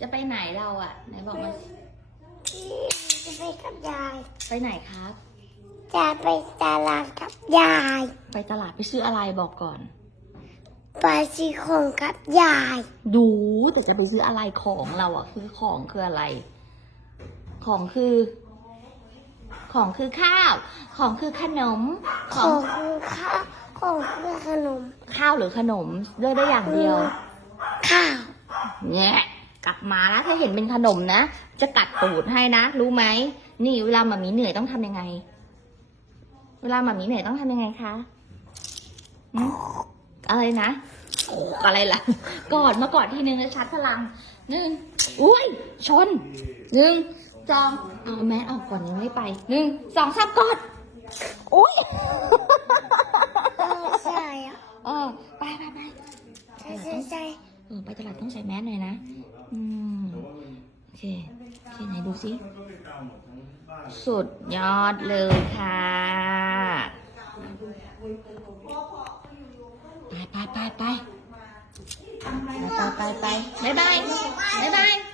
จะไปไหนเราอะไหนบอกมาสิจะไปกับยาย ไปไหนครับ จะไปตลาดกับยาย ไปตลาดไปซื้ออะไรบอกก่อน ไปซื้อของกับยาย ดูแต่จะไปซื้ออะไรของเราอะคือของคืออะไร ของคือ ของคือข้าว ของคือขนมขขอองงคือข้าว ของคือขนม ข้าวหรือขนมเลือกได้อย่างเดียว ข้าวแงะกลับมาแล้วถ้าเห็นเป็นขนมนะ จะกัดตูดให้นะ รู้ไหม นี่เวลาหมามีเหนื่อยต้องทำยังไง เวลาหมามีเหนื่อยต้องทำยังไงคะอืมอะไรนะโอ้อะไรล่ะ กอดมากอดทีนึงแล้วชัดพลังหนึ่งอุ้ย ชนหนึ่งสองเอาแมสออกก่อนยังไม่ไปหนึ่งสองสามกอดอุ้ยเออใช่อะเออไปไปไปใช่ใช่ใช่เออไปตลาดต้องใส่แมสหน่อยนะ อืม โอเคโอเคไหนดูสิสุดยอดเลยค่ะไปไปไปไปไปไปไปไปบายบายบายบาย